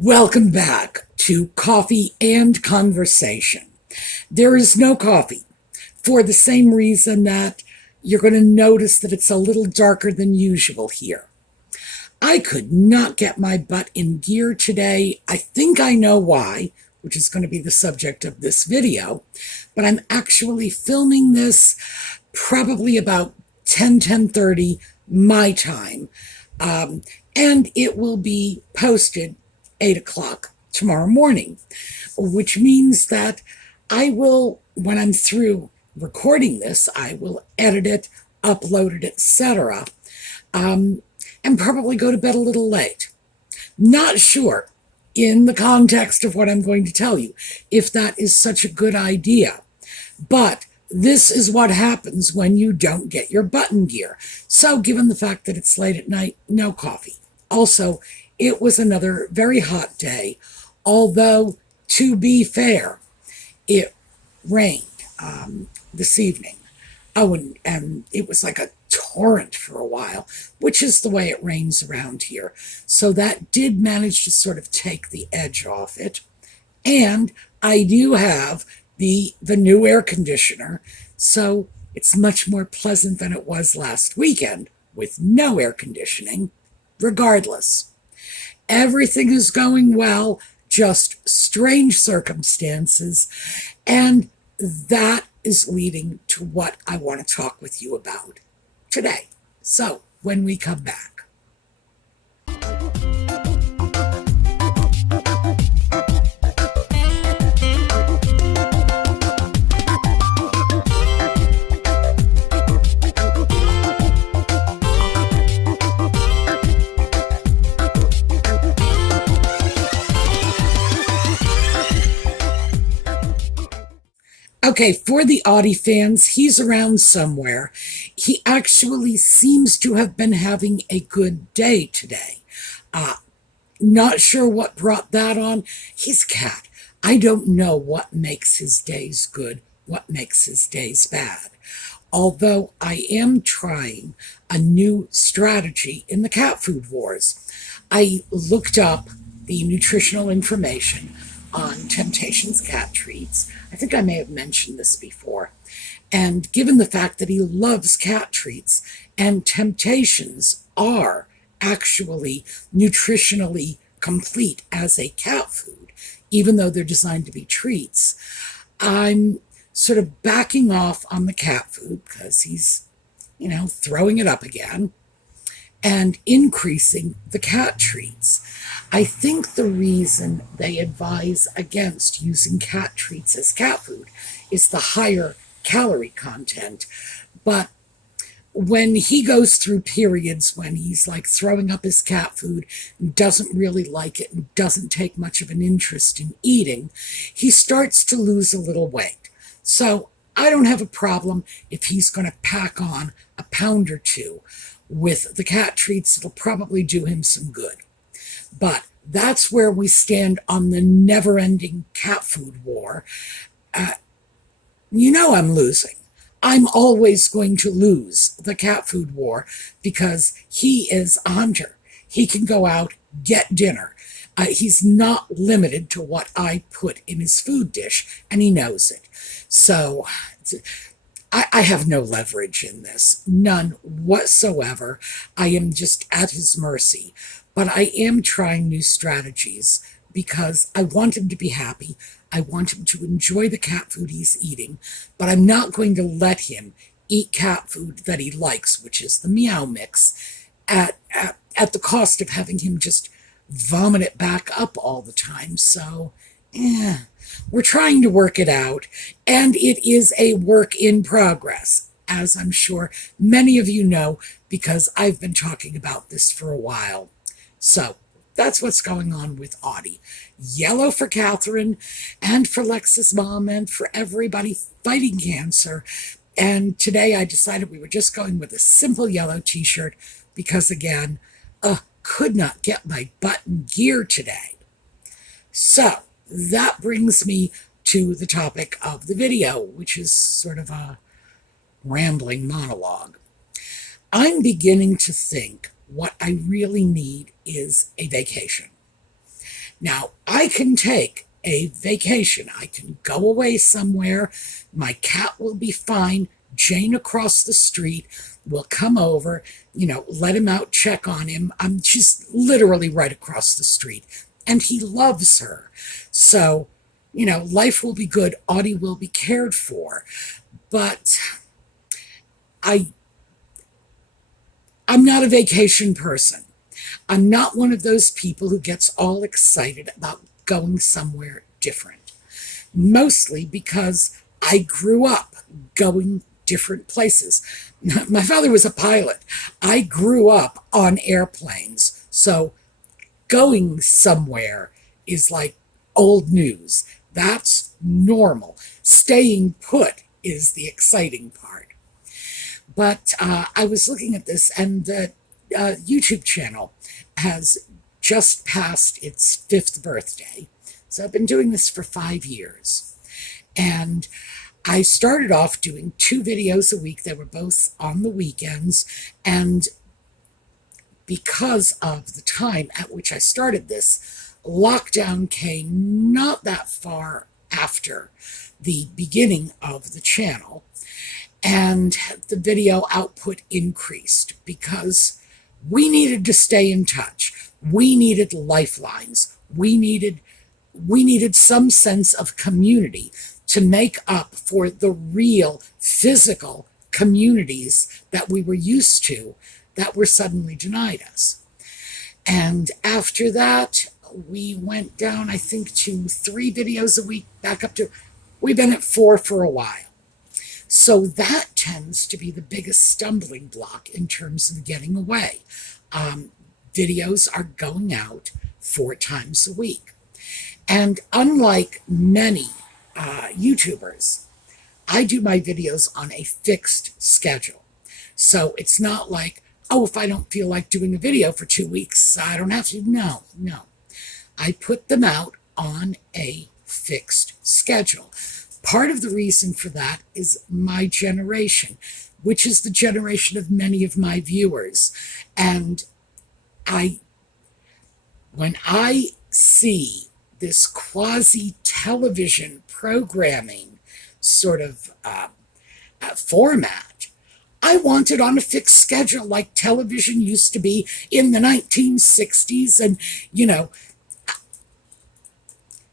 Welcome back to Coffee and Conversation. There is no coffee for the same reason that you're going to notice that it's a little darker than usual here. I could not get my butt in gear today. I think I know why, which is going to be the subject of this video, but I'm actually filming this probably about 10:30 my time, and it will be posted 8 o'clock tomorrow morning, which means that I will, when I'm through recording this, I will edit it, upload it, etc., and probably go to bed a little late. Not sure, in the context of what I'm going to tell you, if that is such a good idea. But this is what happens when you don't get your butt in gear. So given the fact that it's late at night, no coffee. Also, it was another very hot day, although, to be fair, it rained this evening. Oh, and it was like a torrent for a while, which is the way it rains around here. So that did manage to sort of take the edge off it. And I do have the new air conditioner, so it's much more pleasant than it was last weekend with no air conditioning, regardless. Everything is going well, just strange circumstances, and that is leading to what I want to talk with you about today. So, when we come back. Okay, for the Audie fans, he's around somewhere. He actually seems to have been having a good day today. Not sure what brought that on. He's a cat. I don't know what makes his days good, what makes his days bad. Although I am trying a new strategy in the cat food wars. I looked up the nutritional information on Temptations cat treats. I think I may have mentioned this before. And given the fact that he loves cat treats, and Temptations are actually nutritionally complete as a cat food, even though they're designed to be treats, I'm sort of backing off on the cat food because he's, throwing it up again, and increasing the cat treats. I think the reason they advise against using cat treats as cat food is the higher calorie content. But when he goes through periods when he's like throwing up his cat food, doesn't really like it, and doesn't take much of an interest in eating, he starts to lose a little weight. So I don't have a problem if he's going to pack on a pound or two with the cat treats. It'll probably do him some good. But that's where we stand on the never-ending cat food war. I'm losing. I'm always going to lose the cat food war because he is a hunter. He can go out, get dinner. He's not limited to what I put in his food dish, and he knows it. So I have no leverage in this, none whatsoever. I am just at his mercy. But I am trying new strategies because I want him to be happy. I want him to enjoy the cat food he's eating, but I'm not going to let him eat cat food that he likes, which is the Meow Mix, at the cost of having him just vomit it back up all the time. So, we're trying to work it out, and it is a work in progress, as I'm sure many of you know, because I've been talking about this for a while. So, that's what's going on with Audie. Yellow for Catherine, and for Lex's mom, and for everybody fighting cancer. And today I decided we were just going with a simple yellow t-shirt, because again, could not get my butt in gear today. So, that brings me to the topic of the video, which is sort of a rambling monologue. I'm beginning to think what I really need is a vacation. Now, I can take a vacation. I can go away somewhere. My cat will be fine. Jane across the street will come over, let him out, check on him. She's literally right across the street. And he loves her. So, life will be good. Audie will be cared for. But I'm not a vacation person. I'm not one of those people who gets all excited about going somewhere different. Mostly because I grew up going different places. My father was a pilot. I grew up on airplanes. So going somewhere is like old news. That's normal. Staying put is the exciting part. But I was looking at this, and the YouTube channel has just passed its 5th birthday. So I've been doing this for 5 years. And I started off doing 2 videos a week. They were both on the weekends. And because of the time at which I started this, lockdown came not that far after the beginning of the channel. And the video output increased because we needed to stay in touch. We needed lifelines. We needed some sense of community to make up for the real physical communities that we were used to that were suddenly denied us. And after that, we went down, I think, to 3 videos a week, back up to, we've been at 4 for a while. So that tends to be the biggest stumbling block in terms of getting away. Videos are going out 4 times a week. And unlike many YouTubers, I do my videos on a fixed schedule. So it's not like, oh, if I don't feel like doing a video for 2 weeks, I don't have to. No. I put them out on a fixed schedule. Part of the reason for that is my generation, which is the generation of many of my viewers. And when I see this quasi-television programming sort of format, I want it on a fixed schedule like television used to be in the 1960s. And,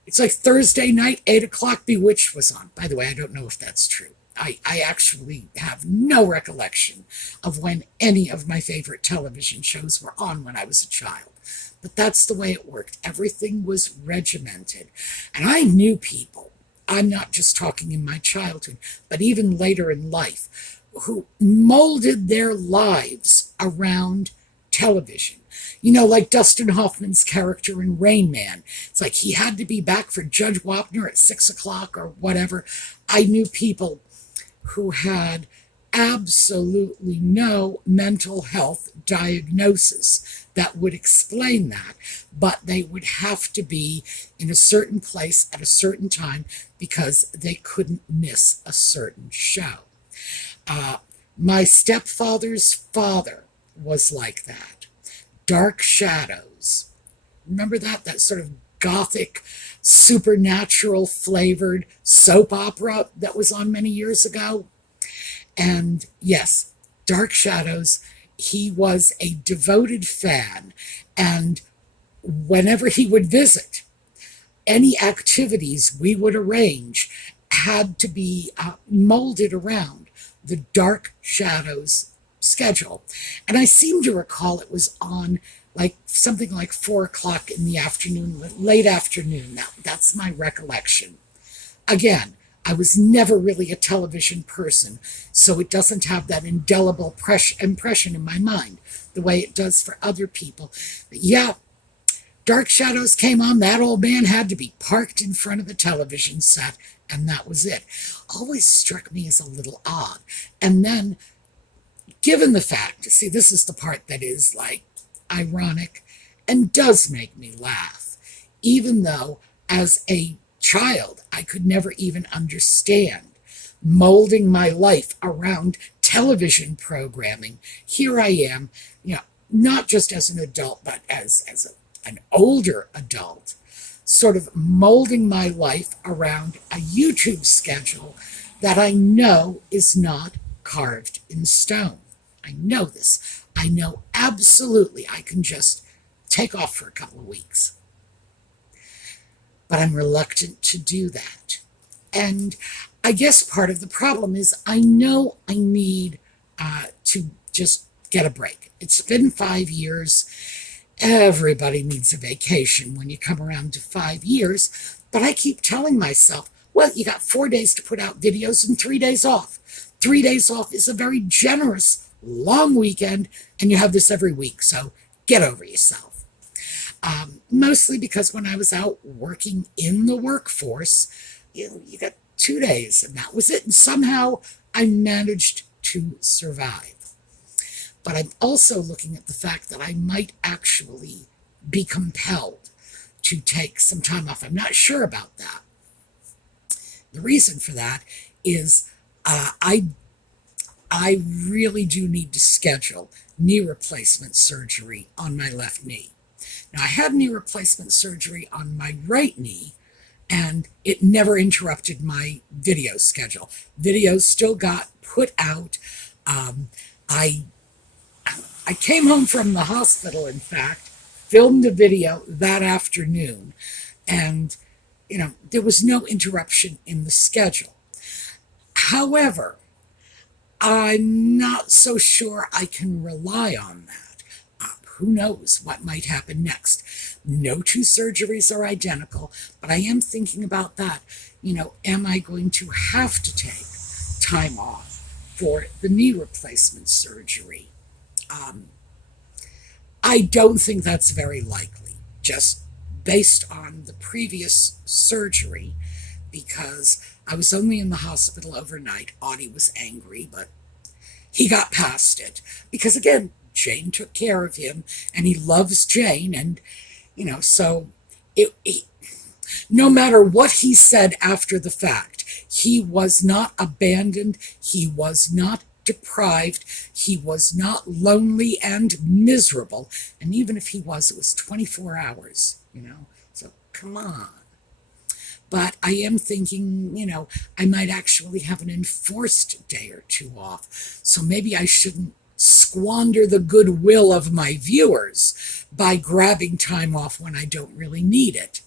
it's like Thursday night, 8 o'clock, Bewitched was on. By the way, I don't know if that's true. I actually have no recollection of when any of my favorite television shows were on when I was a child. But that's the way it worked. Everything was regimented. And I knew people, I'm not just talking in my childhood, but even later in life, who molded their lives around television. Like Dustin Hoffman's character in Rain Man. It's like he had to be back for Judge Wapner at 6 o'clock or whatever. I knew people who had absolutely no mental health diagnosis that would explain that, but they would have to be in a certain place at a certain time because they couldn't miss a certain show. My stepfather's father was like that. Dark Shadows. Remember that? That sort of gothic, supernatural flavored soap opera that was on many years ago? And yes, Dark Shadows, he was a devoted fan. And whenever he would visit, any activities we would arrange had to be molded around the Dark Shadows schedule. And I seem to recall it was on like something like 4 o'clock in the afternoon, late afternoon. Now, that's my recollection. Again, I was never really a television person, so it doesn't have that indelible impression in my mind the way it does for other people. But yeah, Dark Shadows came on. That old man had to be parked in front of the television set, and that was it. Always struck me as a little odd. And then, given the fact, see, this is the part that is like ironic and does make me laugh, even though as a child I could never even understand molding my life around television programming. Here I am, not just as an adult, but as an older adult, sort of molding my life around a YouTube schedule that I know is not carved in stone. I know this. I know absolutely I can just take off for a couple of weeks. But I'm reluctant to do that. And I guess part of the problem is I know I need to just get a break. It's been 5 years. Everybody needs a vacation when you come around to 5 years. But I keep telling myself, well, you got 4 days to put out videos and 3 days off. 3 days off is a very generous, long weekend, and you have this every week, so get over yourself. Mostly because when I was out working in the workforce, you got 2 days, and that was it. And somehow I managed to survive. But I'm also looking at the fact that I might actually be compelled to take some time off. I'm not sure about that. The reason for that is I really do need to schedule knee replacement surgery on my left knee. Now, I had knee replacement surgery on my right knee, and it never interrupted my video schedule. Videos still got put out. I came home from the hospital, in fact, filmed a video that afternoon, and, there was no interruption in the schedule. However, I'm not so sure I can rely on that. Who knows what might happen next? No two surgeries are identical, but I am thinking about that. Am I going to have to take time off for the knee replacement surgery? I don't think that's very likely, just based on the previous surgery, because I was only in the hospital overnight. Audie was angry, but he got past it. Because again, Jane took care of him, and he loves Jane, and, so no matter what he said after the fact, he was not abandoned, he was not deprived, he was not lonely and miserable, and even if he was, it was 24 hours, so come on. But I am thinking, I might actually have an enforced day or two off, so maybe I shouldn't squander the goodwill of my viewers by grabbing time off when I don't really need it.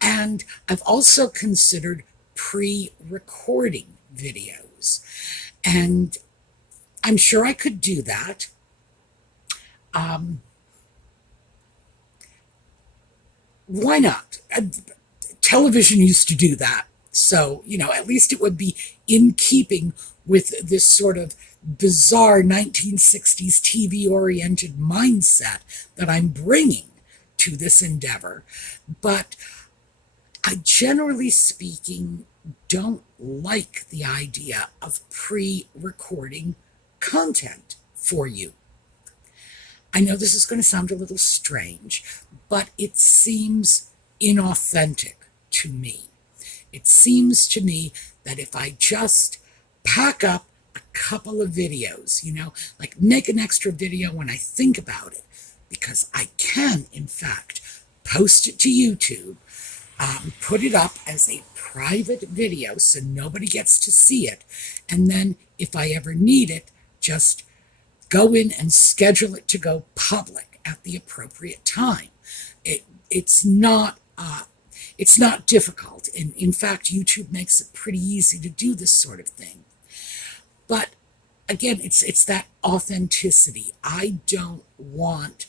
And I've also considered pre-recording videos. And I'm sure I could do that. Why not? Television used to do that. So, at least it would be in keeping with this sort of bizarre 1960s TV-oriented mindset that I'm bringing to this endeavor. But I, generally speaking, don't like the idea of pre-recording content for you. I know this is going to sound a little strange, but it seems inauthentic to me. It seems to me that if I just pack up a couple of videos, like make an extra video when I think about it, because I can, in fact, post it to YouTube, put it up as a private video so nobody gets to see it, and then if I ever need it, just go in and schedule it to go public at the appropriate time. It's not difficult. In fact, YouTube makes it pretty easy to do this sort of thing. But again, it's that authenticity. I don't want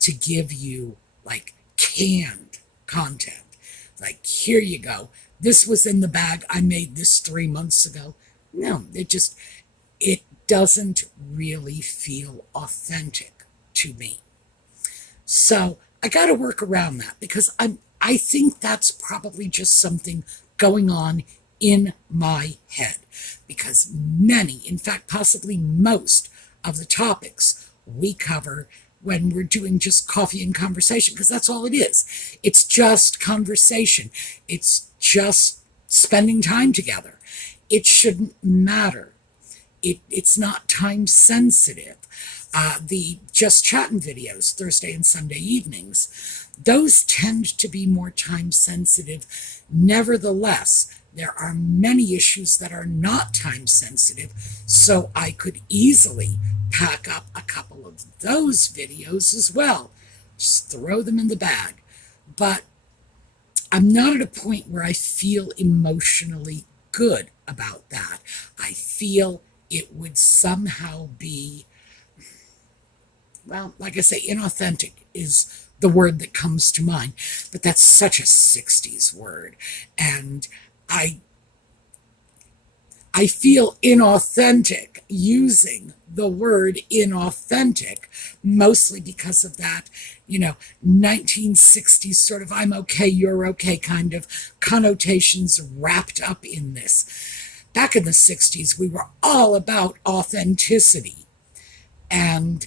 to give you like canned content. Like, here you go. This was in the bag. I made this 3 months ago. No, it doesn't really feel authentic to me. So I got to work around that, because I think that's probably just something going on in my head, because many, in fact, possibly most of the topics we cover when we're doing just coffee and conversation, because that's all it is. It's just conversation. It's just spending time together. It shouldn't matter. It's not time sensitive. The Just Chatting videos, Thursday and Sunday evenings, those tend to be more time sensitive. Nevertheless, there are many issues that are not time sensitive, so I could easily pack up a couple of those videos as well. Just throw them in the bag. But I'm not at a point where I feel emotionally good about that. I feel it would somehow be, well, like I say, inauthentic is the word that comes to mind. But that's such a 60s word. And I feel inauthentic using the word inauthentic, mostly because of that, 1960s sort of I'm okay, you're okay kind of connotations wrapped up in this. Back in the 60s, we were all about authenticity. And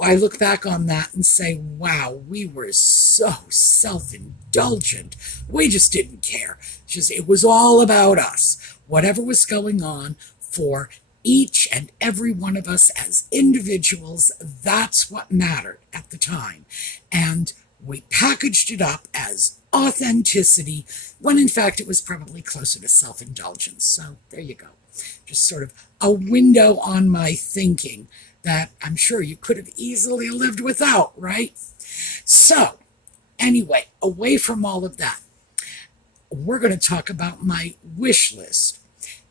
I look back on that and say, wow, we were so self-indulgent. We just didn't care. It was all about us. Whatever was going on for each and every one of us as individuals, that's what mattered at the time. And we packaged it up as authenticity, when in fact it was probably closer to self-indulgence. So there you go. Just sort of a window on my thinking that I'm sure you could have easily lived without, right? So, anyway, away from all of that, we're going to talk about my wish list.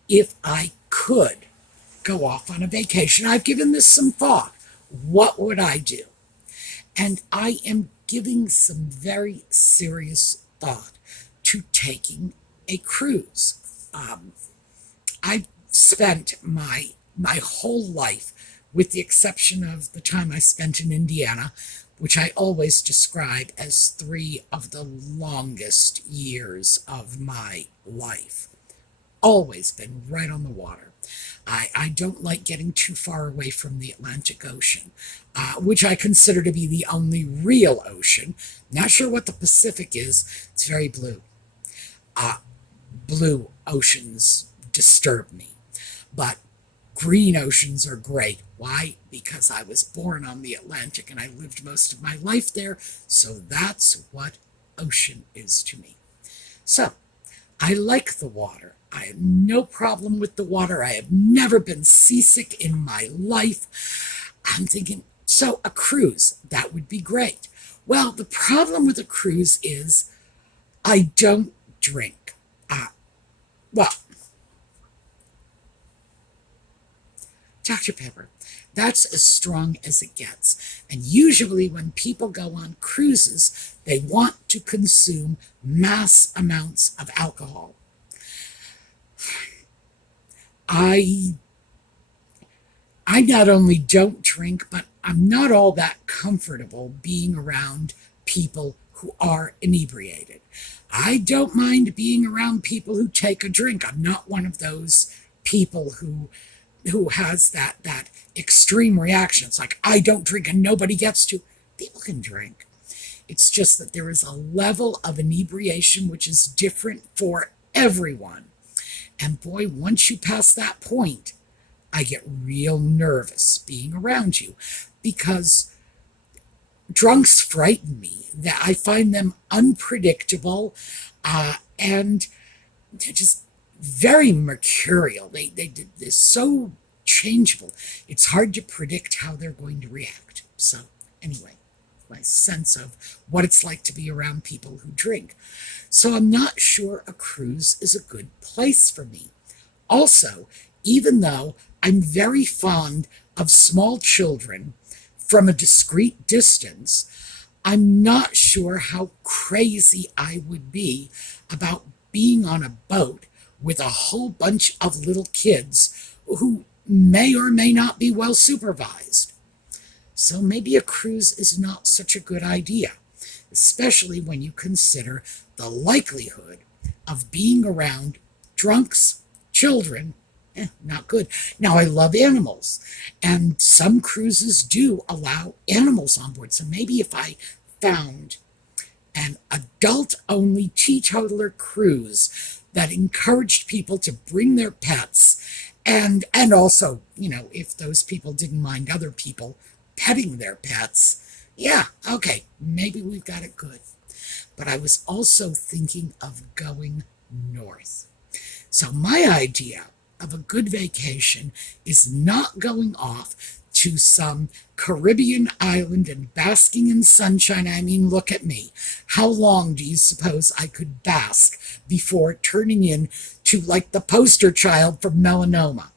If I could go off on a vacation, I've given this some thought. What would I do? And I am giving some very serious thought to taking a cruise. I've spent my whole life, with the exception of the time I spent in Indiana, which I always describe as 3 of the longest years of my life. Always been right on the water. I don't like getting too far away from the Atlantic Ocean, which I consider to be the only real ocean. Not sure what the Pacific is. It's very blue. Blue oceans disturb me. But green oceans are great. Why? Because I was born on the Atlantic and I lived most of my life there, so that's what ocean is to me. So, I like the water. I have no problem with the water. I have never been seasick in my life. I'm thinking, so a cruise, that would be great. Well, the problem with a cruise is I don't drink. Well, Dr. Pepper, that's as strong as it gets. And usually when people go on cruises, they want to consume mass amounts of alcohol. I not only don't drink, but I'm not all that comfortable being around people who are inebriated. I don't mind being around people who take a drink. I'm not one of those people who has that extreme reaction. It's like, I don't drink and nobody gets to. People can drink. It's just that there is a level of inebriation which is different for everyone. And boy, once you pass that point, I get real nervous being around you, because drunks frighten me. That I find them unpredictable, and they're just very mercurial. They're so changeable. It's hard to predict how they're going to react. So anyway, my sense of what it's like to be around people who drink. So I'm not sure a cruise is a good place for me. Also, even though I'm very fond of small children from a discreet distance, I'm not sure how crazy I would be about being on a boat with a whole bunch of little kids who may or may not be well supervised. So maybe a cruise is not such a good idea, especially when you consider the likelihood of being around drunks, children. Not good. Now, I love animals, and some cruises do allow animals on board. So maybe if I found an adult-only teetotaler cruise that encouraged people to bring their pets, and also, if those people didn't mind other people petting their pets, yeah, okay, maybe we've got it good. but I was also thinking of going north. So my idea of a good vacation is not going off to some Caribbean island and basking in sunshine. I mean, look at me. How long do you suppose I could bask before turning in to like the poster child for melanoma?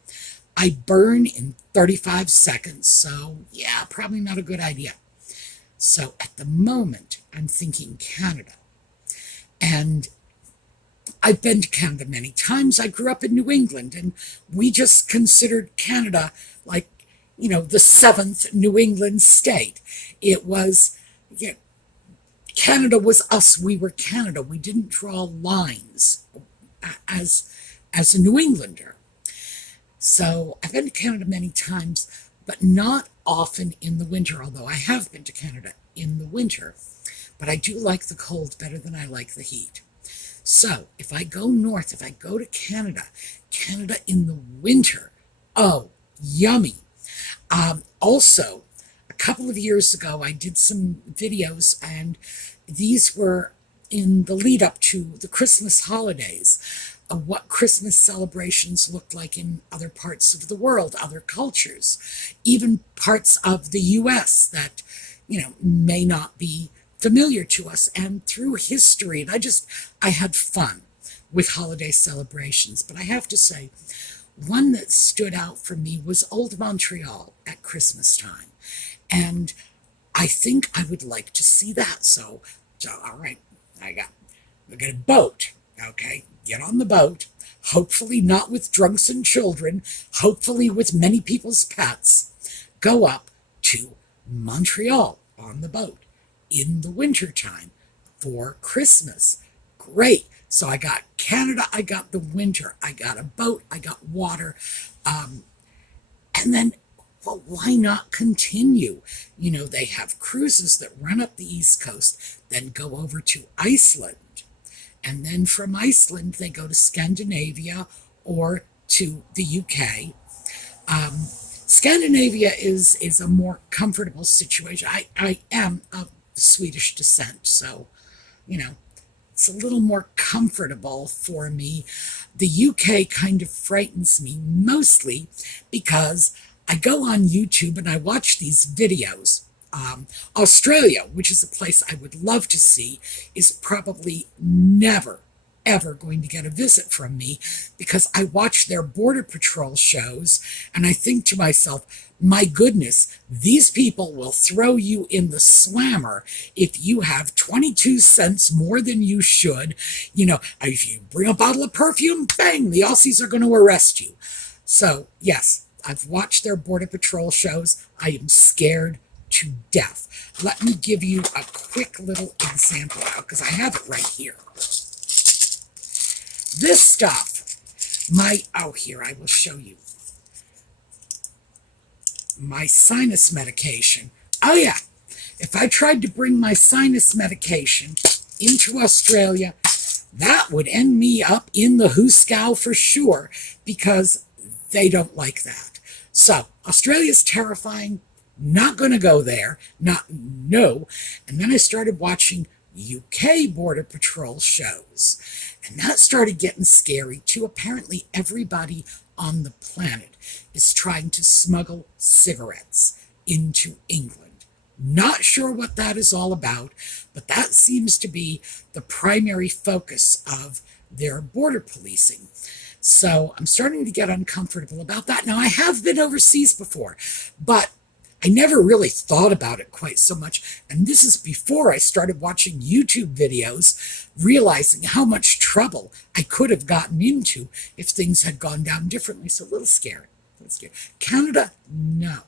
I burn in 35 seconds, so yeah, probably not a good idea. So at the moment, I'm thinking Canada. And I've been to Canada many times. I grew up in New England, and we just considered Canada like, the seventh New England state. It was, Canada was us. We were Canada. We didn't draw lines as a New Englander. So I've been to Canada many times, but not often in the winter, although I have been to Canada in the winter. But I do like the cold better than I like the heat. So if I go north, if I go to Canada, Canada in the winter, oh, yummy. Also, a couple of years ago, I did some videos, and these were in the lead up to the Christmas holidays, of what Christmas celebrations looked like in other parts of the world, other cultures, even parts of the U.S. that, may not be familiar to us, and through history. And I had fun with holiday celebrations. But I have to say, one that stood out for me was Old Montreal at Christmas time. And I think I would like to see that. So all right, we got a boat, okay? Get on the boat, hopefully not with drunken children, hopefully with many people's pets. Go up to Montreal on the boat in the wintertime for Christmas. Great. So I got Canada, I got the winter, I got a boat, I got water. And then, well, why not continue? They have cruises that run up the East Coast, then go over to Iceland. And then from Iceland, they go to Scandinavia or to the UK. Scandinavia is a more comfortable situation. I am of Swedish descent, so, it's a little more comfortable for me. The UK kind of frightens me, mostly because I go on YouTube and I watch these videos. Australia, which is a place I would love to see, is probably never, ever going to get a visit from me because I watch their Border Patrol shows and I think to myself, my goodness, these people will throw you in the slammer if you have 22 cents more than you should. If you bring a bottle of perfume, bang, the Aussies are going to arrest you. So, yes, I've watched their Border Patrol shows. I am scared to death. Let me give you a quick little example because I have it right here. This stuff, here, I will show you. My sinus medication. Oh yeah, if I tried to bring my sinus medication into Australia, that would end me up in the hoosegow for sure because they don't like that. So Australia's terrifying. Not going to go there. No. And then I started watching UK Border Patrol shows. And that started getting scary too. Apparently everybody on the planet is trying to smuggle cigarettes into England. Not sure what that is all about, but that seems to be the primary focus of their border policing. So I'm starting to get uncomfortable about that. Now, I have been overseas before, but I never really thought about it quite so much. And this is before I started watching YouTube videos, realizing how much trouble I could have gotten into if things had gone down differently. So a little scary. Canada, no.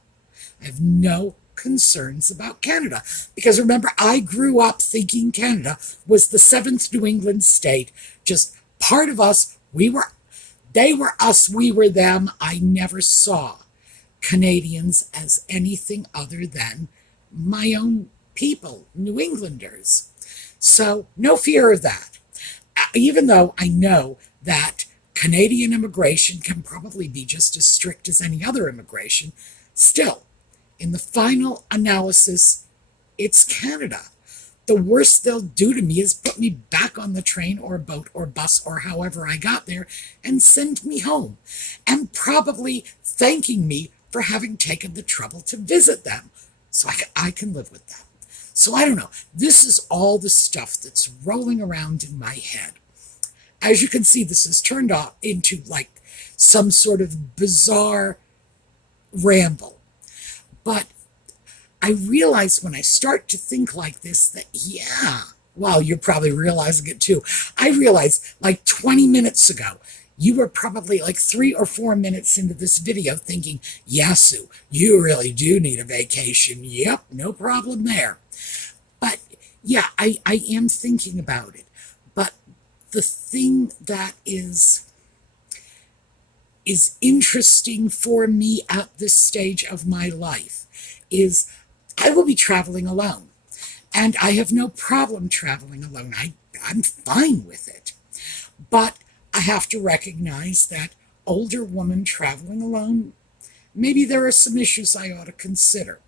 I have no concerns about Canada. Because remember, I grew up thinking Canada was the seventh New England state, just part of us. They were us, we were them. I never saw Canadians as anything other than my own people, New Englanders. So no fear of that. Even though I know that Canadian immigration can probably be just as strict as any other immigration, still, in the final analysis, it's Canada. the worst they'll do to me is put me back on the train or boat or bus or however I got there and send me home, and probably thanking me for having taken the trouble to visit them. So I can live with that. So I don't know. This is all the stuff that's rolling around in my head. As you can see, this has turned off into like some sort of bizarre ramble. But I realize when I start to think like this that, yeah, well, you're probably realizing it too. I realized like 20 minutes ago, you were probably like 3 or 4 minutes into this video thinking, yeah, Sue, you really do need a vacation. Yep, no problem there. But yeah, I am thinking about it. But the thing that is interesting for me at this stage of my life is I will be traveling alone. And I have no problem traveling alone. I'm fine with it. But I have to recognize that older woman traveling alone, maybe there are some issues I ought to consider.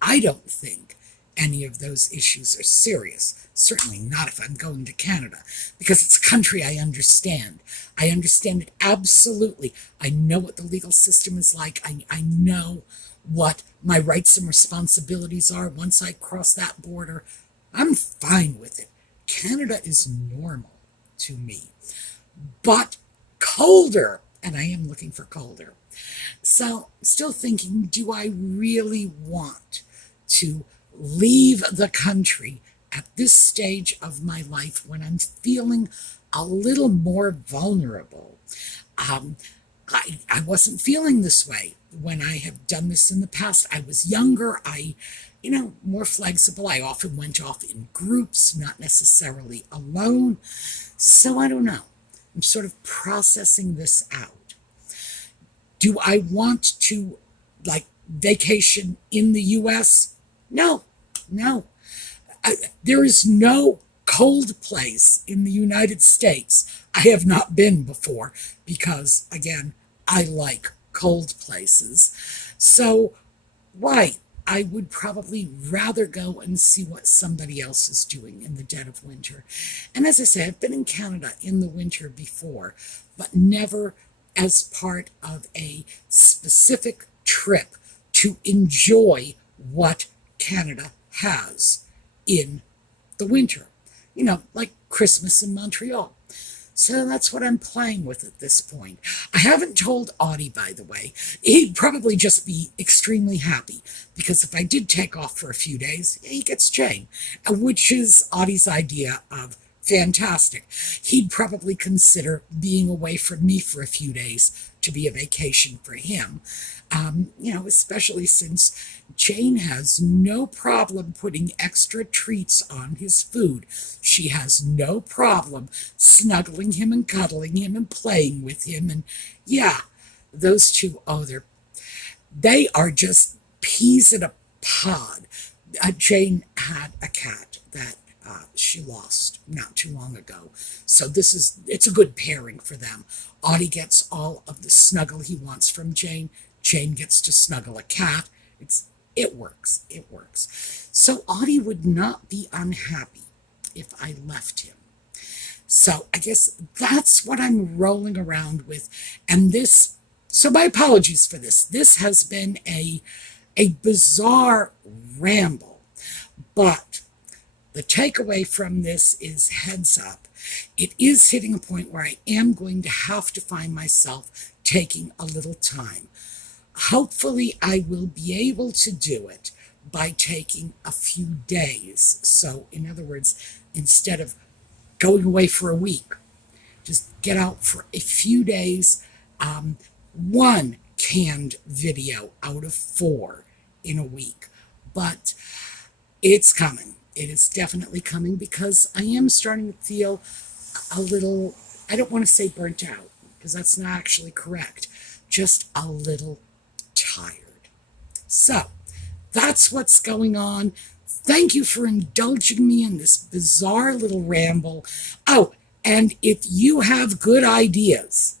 I don't think any of those issues are serious. Certainly not if I'm going to Canada, because it's a country I understand. I understand it absolutely. I know what the legal system is like. I know what my rights and responsibilities are once I cross that border. I'm fine with it. Canada is normal to me, but colder, and I am looking for colder. So still thinking, do I really want to leave the country at this stage of my life when I'm feeling a little more vulnerable? I wasn't feeling this way when I have done this in the past. I was younger, more flexible. I often went off in groups, not necessarily alone. So I don't know. I'm sort of processing this out. Do I want to, vacation in the U.S.? No. There is no cold place in the United States I have not been before because, again, I like cold places. So, right, I would probably rather go and see what somebody else is doing in the dead of winter. And as I say, I've been in Canada in the winter before, but never as part of a specific trip to enjoy what Canada has in the winter. Like Christmas in Montreal. So that's what I'm playing with at this point. I haven't told Audie, by the way. He'd probably just be extremely happy, because if I did take off for a few days, he gets Jane, which is Audie's idea of fantastic. He'd probably consider being away from me for a few days to be a vacation for him, especially since Jane has no problem putting extra treats on his food. She has no problem snuggling him and cuddling him and playing with him. And yeah, those two, they are just peas in a pod. Jane had a cat that she lost not too long ago. So it's a good pairing for them. Audie gets all of the snuggle he wants from Jane. Jane gets to snuggle a cat. It works. So Audie would not be unhappy if I left him. So I guess that's what I'm rolling around with. And so my apologies for this. This has been a bizarre ramble, but the takeaway from this is, heads up, it is hitting a point where I am going to have to find myself taking a little time. Hopefully I will be able to do it by taking a few days. So in other words, instead of going away for a week, just get out for a few days. 1 canned video out of 4 in a week. But it's coming. It is definitely coming, because I am starting to feel a little, I don't want to say burnt out, because that's not actually correct, just a little tired. So that's what's going on. Thank you for indulging me in this bizarre little ramble. Oh, and if you have good ideas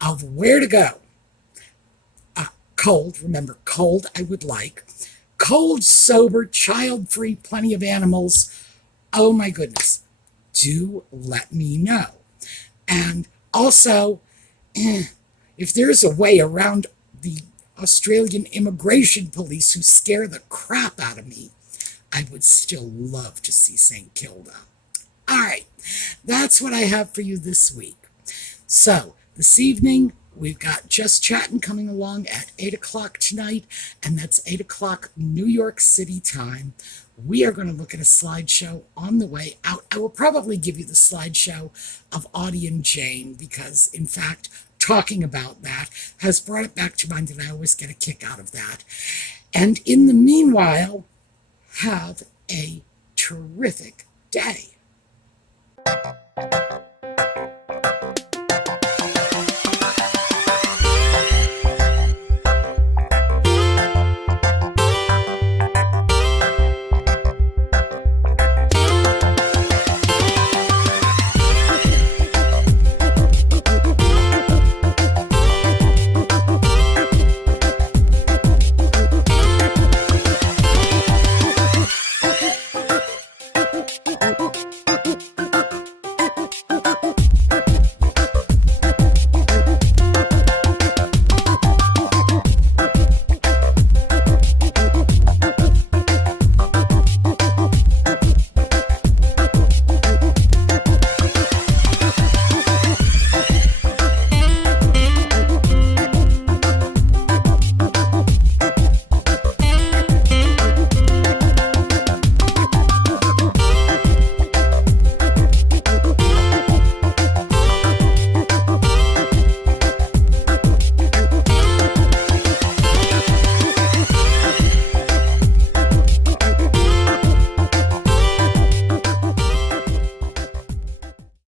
of where to go, cold, remember, cold I would like, cold, sober, child-free, plenty of animals, oh my goodness, do let me know. And also, if there's a way around the Australian immigration police who scare the crap out of me, I would still love to see St. Kilda. All right, that's what I have for you this week. So, this evening, we've got Just Chatting coming along at 8 o'clock tonight, and that's 8 o'clock New York City time. We are going to look at a slideshow on the way out. I will probably give you the slideshow of Audie and Jane because, in fact, talking about that has brought it back to mind, and I always get a kick out of that. And in the meanwhile, have a terrific day.